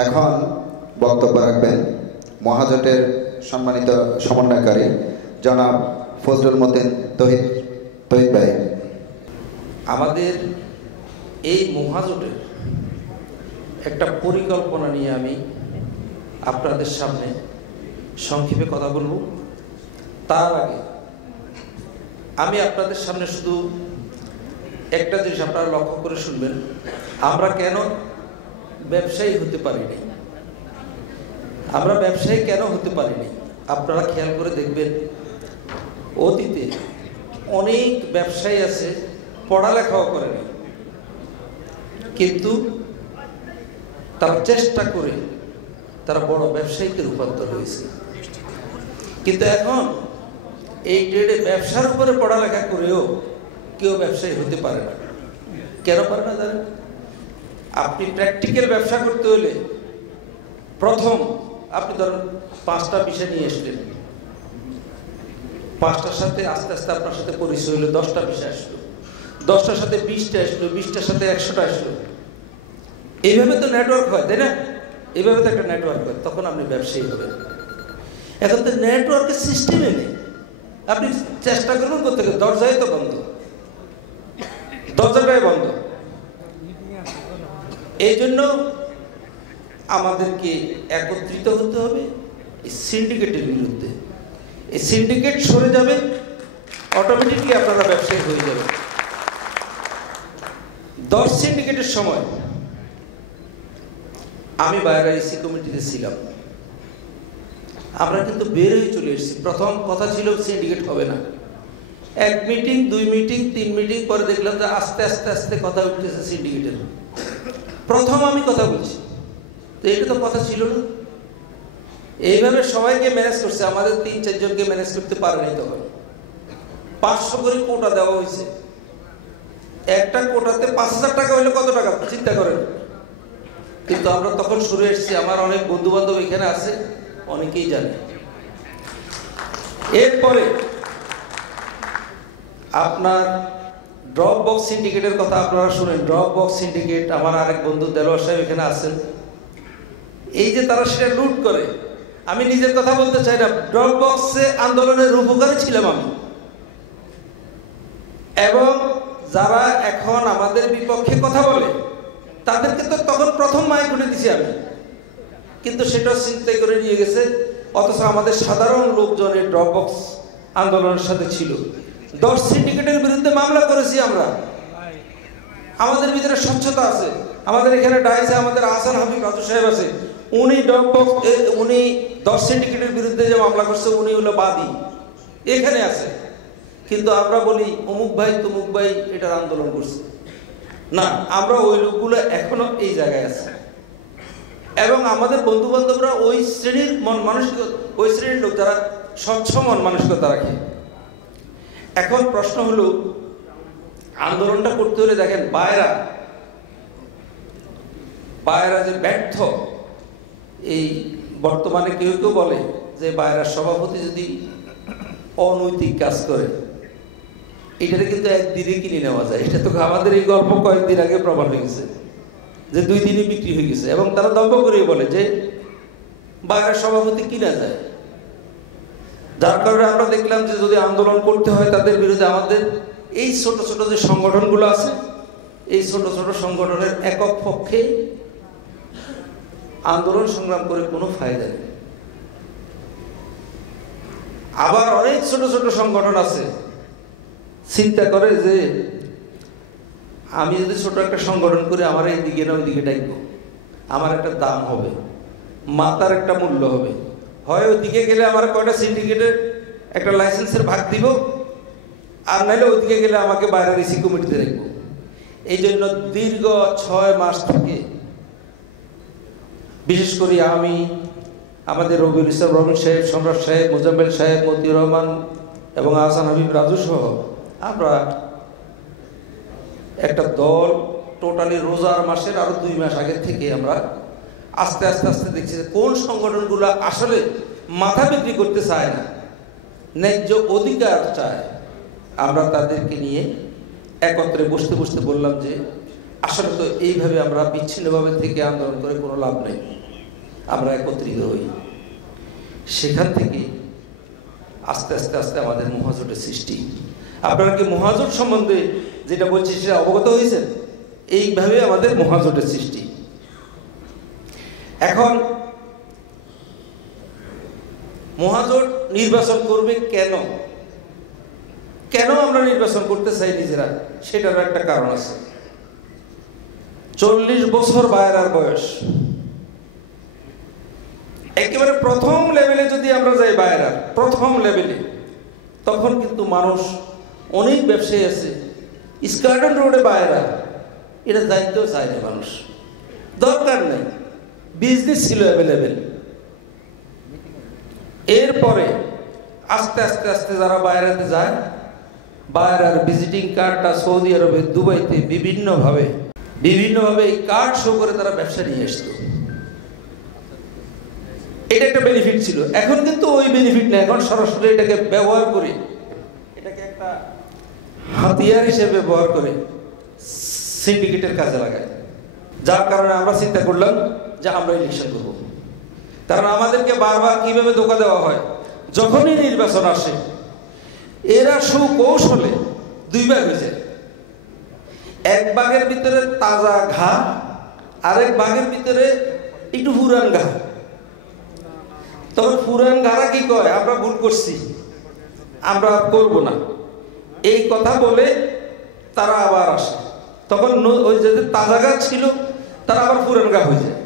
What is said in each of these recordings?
এখন বক্তব্য রাখবেন মহাজোটের সম্মানিত সমন্বয়কারী জনাব ফজলুল মতিন তহিদ ভাই। আমাদের এই মহাজোটের একটা পরিকল্পনা নিয়ে আমি আপনাদের সামনে সংক্ষেপে কথা বলব। তার আগে আমি আপনাদের সামনে শুধু একটা জিনিস আপনারা লক্ষ্য করে শুনবেন, আমরা কেন ব্যবসায়ী হতে পারিনি, আমরা ব্যবসায়ী কেন হতে পারিনি। আপনারা খেয়াল করে দেখবেন, অতীতে অনেক ব্যবসায়ী আছে পড়ালেখাও করেনি, কিন্তু তারা চেষ্টা করে তারা বড় ব্যবসায়ীতে রূপান্তর হয়েছে। কিন্তু এখন এই ট্রেডে ব্যবসার উপরে পড়ালেখা করেও কেউ ব্যবসায়ী হতে পারে না। কেন পারে না জানেন? আপনি প্র্যাকটিক্যাল ব্যবসা করতে হলে প্রথম আপনি ধরুন 5টা বিষয় নিয়ে এসলেন, 5টার সাথে আস্তে আস্তে আপনার সাথে পরিচয় হলো, 10টা বিষয় আসলো, 10টার সাথে 20টা আসলো, 20টার সাথে 100টা আসলো। এইভাবে তো নেটওয়ার্ক হয়, তাই না? এইভাবে তো একটা নেটওয়ার্ক হয়, তখন আপনি ব্যবসায়ী হবেন। এখন তো নেটওয়ার্কের সিস্টেমে নেই, আপনি চেষ্টা করুন করতে গেলে দরজাই তো বন্ধ, দরজাটাই বন্ধ। এই জন্য আমাদেরকে একত্রিত হতে হবে এই সিন্ডিকেটের বিরুদ্ধে। এই সিন্ডিকেট সরে যাবে, অটোমেটিকলি আপনারা ব্যবসায়ী হয়ে যাবেন। 10 সিন্ডিকেটের সময় আমি বাইরে এসি কমিটিতে ছিলাম, আমরা কিন্তু বের হয়ে চলে এসেছি। প্রথম কথা ছিল সিন্ডিকেট হবে না, 1 মিটিং 2 মিটিং 3 মিটিং পরে দেখলাম যে আস্তে আস্তে আস্তে কথা উঠতেছে সিন্ডিকেটের। প্রথম আমি কথা বলছি, তো এটা তো কথা ছিল না। এইভাবে সবাইকে ম্যানেজ করছে, আমাদের 3-4 জনকে ম্যানেজ করতে পারেনি। তখন 500 করে কোটা দেওয়া হয়েছে, একটা কোটাতে 5000 টাকা হলে কত টাকা চিন্তা করেন। কিন্তু আমরা তখন শুরু এসেছি, আমার অনেক বন্ধু বান্ধব এখানে আছে, অনেকেই জানে। এরপরে আপনার ড্রপ বক্স সিন্ডিকেটের কথা আপনারা শুনেন। ড্রপ বক্স সিন্ডিকেট, আমার আরেক বন্ধু দেলোয়ার সাহেব এখানে আছেন। এই যে তারা সেটা লুট করে, আমি নিজের কথা বলতে চাই না, ড্রপ বক্সে আন্দোলনের রূপকারী ছিলাম আমি। এবং যারা এখন আমাদের বিপক্ষে কথা বলে তাদেরকে তো তখন প্রথম মাইক খুলে দিছি আমি, কিন্তু সেটা চিন্তা করে নিয়ে গেছে। অথচ আমাদের সাধারণ লোকজন এই ড্রপ বক্স আন্দোলনের সাথে ছিল। 10 সিন্ডিকেটের বিরুদ্ধে মামলা করেছি আমরা। আমাদের ভিতরে স্বচ্ছতা আছে। আমাদের এখানে ডাইসে আমাদের আহসান হাবিব রাজু সাহেব আছে, উনি ড্রপ বক্স, উনি 10 সিন্ডিকেটের বিরুদ্ধে যে মামলা করছে উনি হলো বাদী, এখানে আছে। কিন্তু আমরা বলি অমুক ভাই তমুক ভাই এটার আন্দোলন করছে না, আমরা ওই লোকগুলো এখনো এই জায়গায় আছে। এবং আমাদের বন্ধু বান্ধবরা ওই শ্রেণীর মন মানসিকতা, ওই শ্রেণীর লোক যারা স্বচ্ছ মন মানসিকতা রাখে। এখন প্রশ্ন হলো, আন্দোলনটা করতে হলে দেখেন বায়রা যে ব্যর্থ, এই বর্তমানে কেউ কেউ বলে যে বায়রার সভাপতি যদি অনৈতিক কাজ করে, এটাকে কিন্তু একদিনে কিনে নেওয়া যায়। এটা তো আমাদের এই গল্প কয়েকদিন আগে প্রমাণ হয়ে গেছে যে 2 দিনে বিক্রি হয়ে গেছে। এবং তারা দম্ভ করে বলে যে বায়রার সভাপতি কিনা যায়। যার কারণে আমরা দেখলাম যে যদি আন্দোলন করতে হয় তাদের বিরুদ্ধে আমাদের এই ছোট ছোট যে সংগঠনগুলো আছে, এই ছোট ছোট সংগঠনের একক পক্ষে আন্দোলন সংগ্রাম করে কোনো ফায়দা নেই। আবার অনেক ছোট ছোট সংগঠন আছে চিন্তা করে যে আমি যদি ছোট একটা সংগঠন করে আমার এই দিকে না ওই দিকে ডাকবো, আমার একটা দাম হবে, মাতার একটা মূল্য হবে, হয় ওইদিকে গেলে আমার কয়টা সিন্ডিকেটের একটা লাইসেন্সের ভাগ দিব, আর নাহলে ওইদিকে গেলে আমাকে বাইরের এসি কমিটিতে রাখবো। এই জন্য দীর্ঘ 6 মাস থেকে বিশেষ করে আমি, আমাদের রবিউল ইসলাম রবিন সাহেব, সম্রাট সাহেব, মুজাম্মেল সাহেব, মতিউর রহমান এবং আহসান হাবিব রাজু সহ আমরা একটা দল টোটালি রোজার মাসের আরো 2 মাস আগে থেকে আমরা আস্তে আস্তে আস্তে দেখছি যে কোন সংগঠনগুলো আসলে মাথা বিক্রি করতে চায় না, ন্যায্য অধিকার চায়। আমরা তাদেরকে নিয়ে একত্রে বসতে বললাম যে আসলে তো এইভাবে আমরা বিচ্ছিন্নভাবে থেকে আন্দোলন করে কোনো লাভ নেই, আমরা একত্রিত হই। সেখান থেকে আস্তে আস্তে আস্তে আমাদের মহাজোটের সৃষ্টি। আপনারা কি মহাজোট সম্বন্ধে যেটা বলছি সেটা অবগত হয়েছেন? এইভাবে আমাদের মহাজোটের সৃষ্টি। এখন মহাজোট নির্বাচন করবে কেন? কেন আমরা নির্বাচন করতে চাই নিজেরা? সেটারও একটা কারণ আছে। 40 বছর বায়রার বয়স, একেবারে প্রথম লেভেলে যদি আমরা যাই, বায়রার প্রথম লেভেলে, তখন কিন্তু মানুষ, অনেক ব্যবসায়ী আছে স্কার্টন রোডে বায়রা, এটা যাইতেও চায় না মানুষ, দরকার নেই, বিজনেস ছিল অ্যাভেলেবেল। এরপরে আস্তে আস্তে আস্তে যারা বায়রাতে যায়, বায়রার ভিজিটিং কার্ডটা সৌদি আরবে, দুবাইতে বিভিন্নভাবে এই কার্ড শো করে তারা ব্যবসা নিয়ে আসতো। এটা একটা বেনিফিট ছিল। এখন কিন্তু ওই বেনিফিট নেই, এখন সরাসরি এটাকে ব্যবহার করে, এটাকে একটা হাতিয়ার হিসেবে ব্যবহার করে সিন্ডিকেটের কাজে লাগায়। যার কারণে আমরা চিন্তা করলাম যে আমরা ইলেকশন করব। কারণ আমাদেরকে বারবার কিভাবে ধোঁকা দেওয়া হয়, যখনই নির্বাচন আসে এরা সুকৌশলে দুই ভাগ হয়ে যায়। এক ভাগের ভিতরে তাজা ঘা, আরেক ভাগের ভিতরে একটু পুরান ঘা। তখন পুরান ঘাড়া কি কয়, আমরা ভুল করছি, আমরা করব না, এই কথা বলে তারা আবার আসে। তখন ওই যে তাজা গা ছিল তারা আবার পুরান গা হয়ে যায়।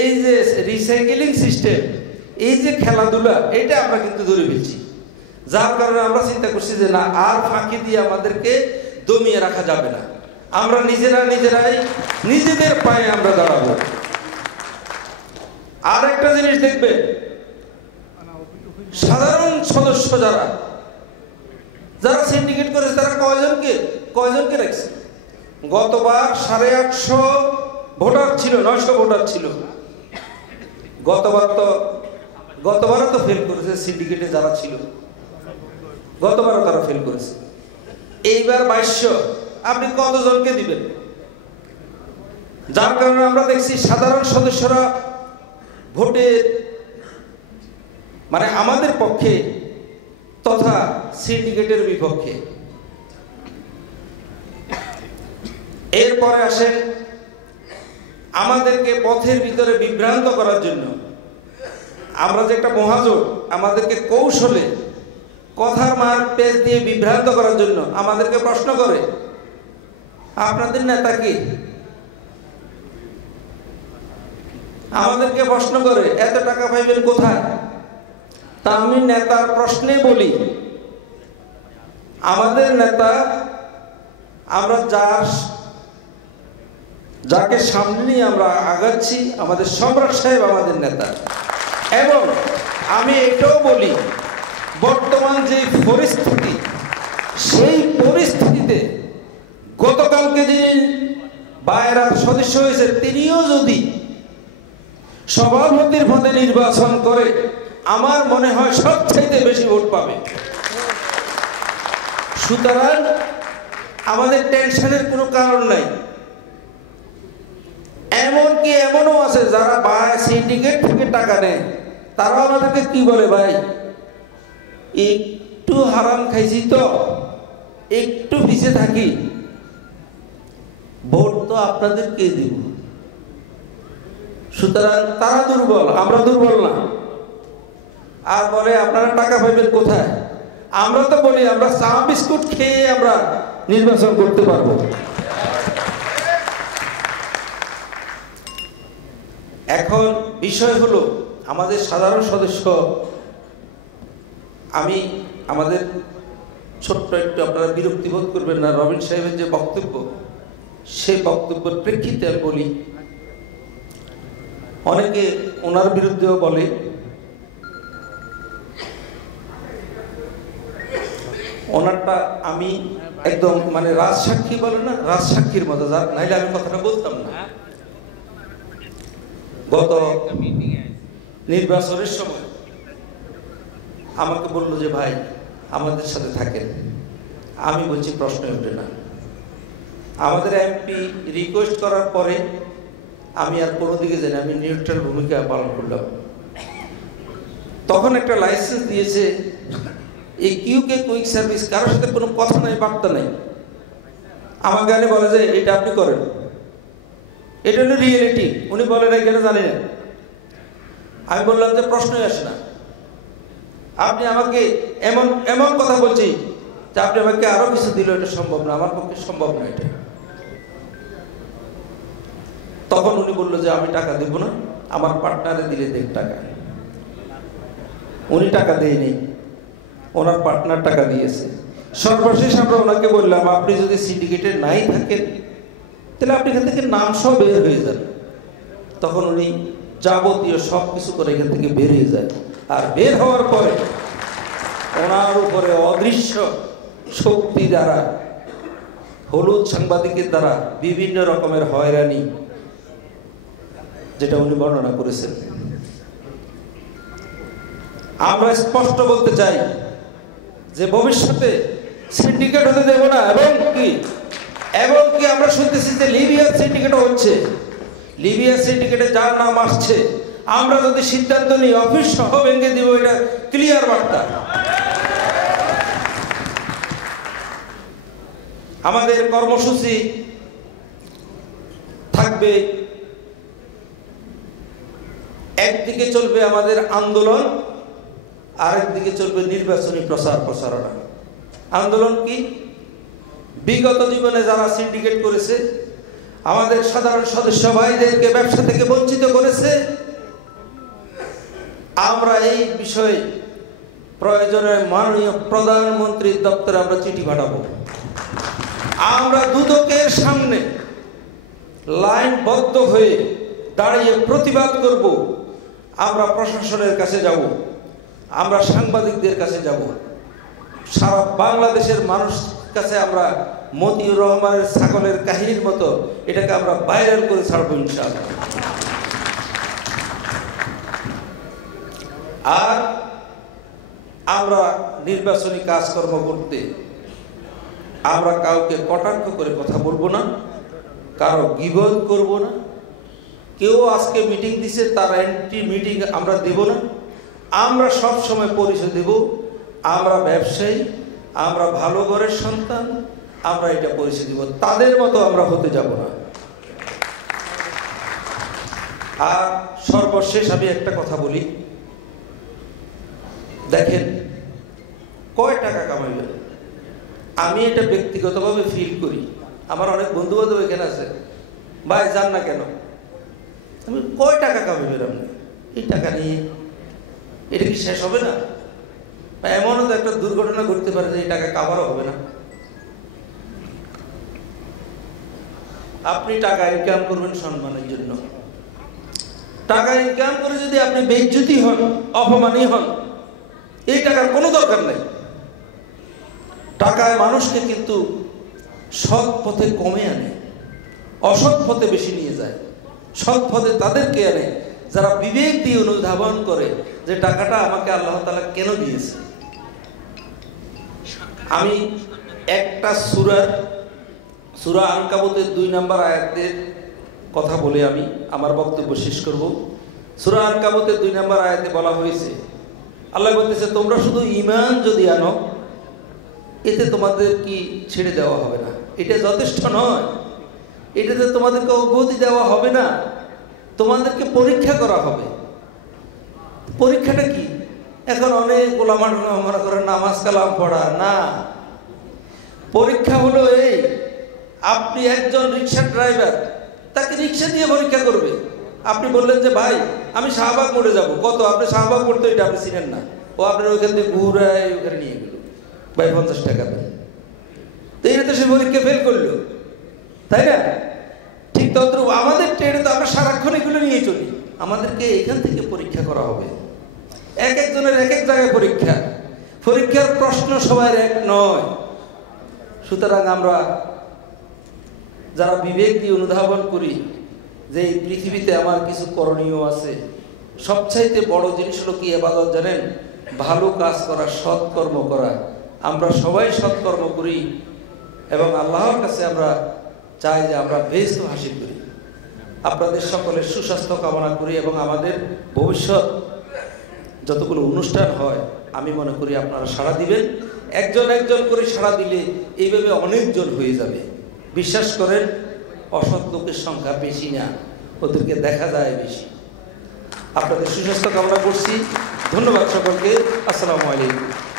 এই যে রিসাইকেলিং সিস্টেম, এই যে খেলাধুলা, এটা আমরা কিন্তু ধরে ফেলছি। যার কারণে আমরা চিন্তা করছি যে না, আর ফাঁকি দিয়ে আমাদেরকে দমিয়ে রাখা যাবে না, আমরা নিজেরাই নিজেদের পায়ে আমরা দাঁড়াবো। আর একটা জিনিস দেখবেন, সাধারণ সদস্য যারা সিন্ডিকেট করেছে তারা কয়জনকে রাখছে? গতবার 850 ভোটার ছিল, 900 ভোটার ছিল। গতবারও তো ফেল করেছে সিন্ডিকেটে যারা ছিল, গতবারও তারা ফেল করেছে। এইবার 2200, আপনি কতজনকে দিবেন? যার কারণে আমরা দেখছি সাধারণ সদস্যরা ভোটে মানে আমাদের পক্ষে তথা সিন্ডিকেটের বিপক্ষে। এরপরে আসেন আমাদেরকে পথের ভিতরে বিভ্রান্ত করার জন্য, আমরা যে একটা মহাজোট, আমাদেরকে কৌশলে কথার মার পেজ দিয়ে বিভ্রান্ত করার জন্য আমাদেরকে প্রশ্ন করে, আপনাদের নেতা কি? আমাদেরকে প্রশ্ন করে এত টাকা পাইবেন কোথায়? তা আমি নেতার প্রশ্নে বলি, আমাদের নেতা, আমরা যাকে সামনে নিয়ে আমরা আগাচ্ছি, আমাদের সম্রাট সাহেব আমাদের নেতা। এবং আমি এটাও বলি, বর্তমান যে পরিস্থিতি, সেই পরিস্থিতিতে গতকালকে যিনি বায়রার সদস্য হয়েছে, তিনিও যদি সভাপতির পদে নির্বাচন করে, আমার মনে হয় সবচাইতে বেশি ভোট পাবে। সুতরাং আমাদের টেনশনের কোনো কারণ নাই। এমনকি এমনও আছে যারা সিন্ডিকেট থেকে টাকা নেয়, তারা আমাদেরকে কি বলে, ভাই একটু হারাম খাইছি তো, একটু ভিজে থাকি, ভোট তো আপনাদেরকে দিব। সুতরাং তারা দুর্বল, আমরা দুর্বল না। আর বলে আপনারা টাকা পাইবেন কোথায়? আমরা তো বলি আমরা চা বিস্কুট খেয়ে আমরা নির্বাচন করতে পারবো। এখন বিষয় হলো, আমাদের সাধারণ সদস্য, আমি আমাদের ছোট্ট একটু, আপনারা বিরক্তি বোধ করবেন না, রবিন সাহেবের যে বক্তব্য, সেই বক্তব্যের প্রেক্ষিতে আমি বলি, অনেকে ওনার বিরুদ্ধেও বলে, ওনারটা আমি একদম মানে রাজসাক্ষী বলে না, রাজসাক্ষীর মতো, যার নাইলে আমি কথাটা বলতাম না। গত নির্বাচনের সময় আমাকে বললো যে ভাই আমাদের সাথে থাকেন, আমি বলছি প্রশ্ন ওঠে না। আমাদের এমপি রিকোয়েস্ট করার পরে আমি আর কোনো দিকে জানি, আমি নিউট্রাল ভূমিকা পালন করলাম। তখন একটা লাইসেন্স দিয়েছে, এই কিউকে কুইক সার্ভিস, কারোর সাথে কোনো কথা নাই, বার্তা নাই। আমার গানে বলে যে এটা আপনি করেন, এটা হলো রিয়েলিটি। উনি বলেন এখানে জানি না। আমি বললাম যে প্রশ্নই আসে না, আপনি আমাকে এমন এমন কথা বলছি যে আপনি আমাকে আরো কিছু দিল, এটা সম্ভব না, আমার পক্ষে সম্ভব না এটা। তখন উনি বললো যে আমি টাকা দেব না, আমার পার্টনারে দিলে দেখ টাকা। উনি টাকা দেয়নি, ওনার পার্টনার টাকা দিয়েছে। সর্বশেষ আমরা ওনাকে বললাম আপনি যদি সিন্ডিকেটে নাই থাকেন তাহলে আপনি এখান থেকে নাম সহ বের হয়ে যান। তখন উনি যাবতীয় সব কিছু করে এখান থেকে বের হয়ে যায়। আর বের হওয়ার পরে ওনার উপরে অদৃশ্য শক্তি দ্বারা, হলুদ সাংবাদিকের দ্বারা বিভিন্ন রকমের হয়রানি, যেটা উনি বর্ণনা করেছেন। আমরা স্পষ্ট বলতে চাই যে ভবিষ্যতে সিন্ডিকেট হতে দেব না। এবং কি আমরা শুনতেছি যে লিবিয়ার সিন্ডিকেটও হচ্ছে। লিবিয়ার সিন্ডিকেটে যার নাম আসছে, আমরা যদি সিদ্ধান্ত নিই অফিস সহ ভেঙে দিব, এটা ক্লিয়ার বার্তা। আমাদের কর্মসূচি থাকবে, একদিকে চলবে আমাদের আন্দোলন, আরেকদিকে চলবে নির্বাচনী প্রচার প্রচারণা। আন্দোলন কি? বিগত জীবনে যারা সিন্ডিকেট করেছে, আমাদের সাধারণ সদস্য ভাইদেরকে ব্যবসা থেকে বঞ্চিত করেছে, আমরা এই বিষয়ে প্রয়োজনে মাননীয় প্রধানমন্ত্রীর দপ্তরে আমরা চিঠি পাঠাবো। আমরা দুদকের সামনে লাইনবদ্ধ হয়ে দাঁড়িয়ে প্রতিবাদ করব। আমরা প্রশাসনের কাছে যাব, আমরা সাংবাদিকদের কাছে যাব, সারা বাংলাদেশের মানুষ কাছে আমরা মতিউর রহমানের ছাগলের কাহিনীর মতো এটাকে আমরা ভাইরাল করে ছাড়বো ইনশাআল্লাহ। আর আমরা নির্বাচনী কাজকর্ম করতে আমরা কাউকে কটাক্ষ করে কথা বলবো না, কারো গীবত করব না। কেউ আজকে মিটিং দিছে তার অ্যান্টি মিটিং আমরা দেব না। আমরা সব সময় পরিচয় দেব আমরা ব্যবসায়ী, আমরা ভালো ঘরের সন্তান, আমরা এটা পরিচয় দেব। তাদের মতো আমরা হতে যাব না। আর সর্বশেষ আমি একটা কথা বলি, দেখেন কয় টাকা কামাইবেন, আমি এটা ব্যক্তিগতভাবে ফিল করি। আমার অনেক বন্ধু বান্ধব এখানে আছে, ভাই যান না কেন? আমি কয় টাকা কামাইবেন আপনি এই টাকা নিয়ে? এটা কি শেষ হবে না? এমনও তো একটা দুর্ঘটনা ঘটতে পারে যে এই টাকা কাভারও হবে না। আপনি টাকা ইনকাম করবেন সম্মানের জন্য, টাকা ইনকাম করে যদি আপনি বেইজ্জতি হন, অপমানী হন, এই টাকার কোনো দরকার নেই। টাকায় মানুষকে কিন্তু সৎ পথে কমে আনে, অসৎ পথে বেশি নিয়ে যায়। সৎ পথে তাদেরকে আনে যারা বিবেক দিয়ে অনুধাবন করে যে টাকাটা আমাকে আল্লাহ তাআলা কেন দিয়েছে। আমি একটা সূরা আনকাবুতের 2 নম্বর আয়াতের কথা বলে আমি আমার বক্তব্য শেষ করব। সূরা আনকাবুতের 2 নম্বর আয়াতে বলা হয়েছে, আল্লাহ বলতেছে তোমরা শুধু ঈমান যদি আনো এতে তোমাদের কি ছেড়ে দেওয়া হবে না। এটা যথেষ্ট নয়, এটাতে তোমাদেরকে অব্যাহতি দেওয়া হবে না, তোমাদেরকে পরীক্ষা করা হবে। পরীক্ষাটা কি? এখন অনেক ওলামা মনে করেন নামাজ কালাম পড়া না। পরীক্ষা হলো এই, আপনি একজন রিক্সা ড্রাইভার, তাকে রিক্সা দিয়ে পরীক্ষা করবে। আপনি বললেন যে ভাই আমি শাহবাগ মোড়ে যাব, কত? আপনি শাহবাগ মোড় তো এটা আপনি চিনেন না, ও আপনার ওইখান থেকে ঘুরায় ওখানে নিয়ে গেল, ভাই 50 টাকা দেন। তো এটা তো সে পরীক্ষা ফেল করলো, তাই না? ঠিক তদ্রুপ আমাদের ট্রেনে তো আমরা সারাক্ষণ এগুলো নিয়ে চলি। আমাদেরকে এখান থেকে পরীক্ষা করা হবে, এক একজনের এক এক জায়গায় পরীক্ষা। পরীক্ষার প্রশ্ন সবার এক নয়। সুতরাং আমরা যারা বিবেক দিয়ে অনুধাবন করি যে এই পৃথিবীতে আমার কিছু করণীয় আছে, সবচাইতে বড় জিনিস হলো কি ইবাদত জানেন? ভালো কাজ করা, সৎকর্ম করা। আমরা সবাই সৎকর্ম করি এবং আল্লাহর কাছে আমরা চাই যে আমরা বেহেশত হাসিল করি। আপনাদের সকলের সুস্বাস্থ্য কামনা করি এবং আমাদের ভবিষ্যৎ যতগুলো অনুষ্ঠান হয় আমি মনে করি আপনারা সাড়া দিবেন। একজন একজন করে সাড়া দিলে এইভাবে অনেকজন হয়ে যাবে। বিশ্বাস করেন, অসৎ লোকের সংখ্যা বেশি না, ওদেরকে দেখা যায় বেশি। আপনাদের সুস্বাস্থ্য কামনা করছি। ধন্যবাদ সকলকে। আসসালামু আলাইকুম।